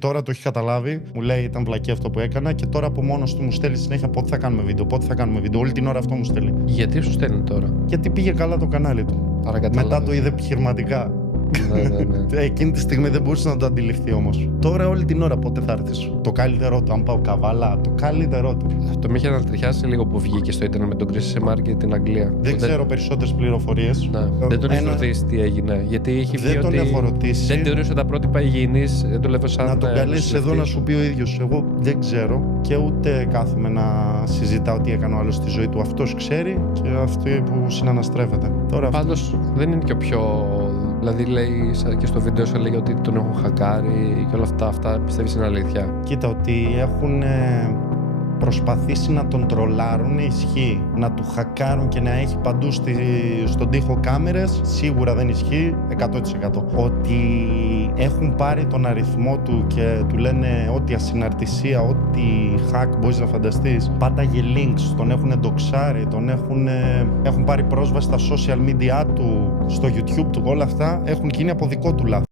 Τώρα το έχει καταλάβει, μου λέει ήταν βλακή αυτό που έκανα και τώρα από μόνος του μου στέλνει συνέχεια πότε θα κάνουμε βίντεο. Όλη την ώρα αυτό μου στέλνει. Γιατί σου στέλνει τώρα? Γιατί πήγε καλά το κανάλι του. Άρα μετά το είδε επιχειρηματικά. Ναι. Εκείνη τη στιγμή δεν μπορούσε να το αντιληφθεί όμως. Τώρα όλη την ώρα πότε θα έρθεις. Το καλύτερό του, αν πάω Καβάλα, το καλύτερό του. Αυτό με είχε ανατριχιάσει λίγο που βγήκε στο ίντερνετ με τον Chris Market την Αγγλία. Δεν ξέρω περισσότερες πληροφορίες. Ναι. Δεν τον έχει ρωτήσει τι έγινε. Γιατί έχει βγει δεν τον έχω ρωτήσει. Δεν τηρούσε τα πρότυπα υγιεινής. Δεν το λέω σαν. Να τον καλέσει εδώ να σου πει ο ίδιος. Εγώ δεν ξέρω και ούτε κάθομαι να συζητάω τι έκανε ο άλλος στη ζωή του. Αυτός ξέρει και αυτοί που συναναστρέφεται. Πάντως δεν είναι και ο πιο. Δηλαδή λέει και στο βίντεο σου έλεγε ότι τον έχουν χακάρει και όλα αυτά πιστεύεις είναι αλήθεια? Κοίτα, ότι έχουν προσπαθήσει να τον τρολάρουν, ισχύει. Να του χακάρουν και να έχει παντού στον τοίχο κάμερες, σίγουρα δεν ισχύει 100%. Ότι έχουν πάρει τον αριθμό του και του λένε ό,τι ασυναρτησία, ό,τι hack μπορείς να φανταστείς. Πάταγε links, τον έχουν ντοξάρει, έχουν πάρει πρόσβαση στα social media του, στο YouTube του, όλα αυτά έχουν γίνει από δικό του λάθος.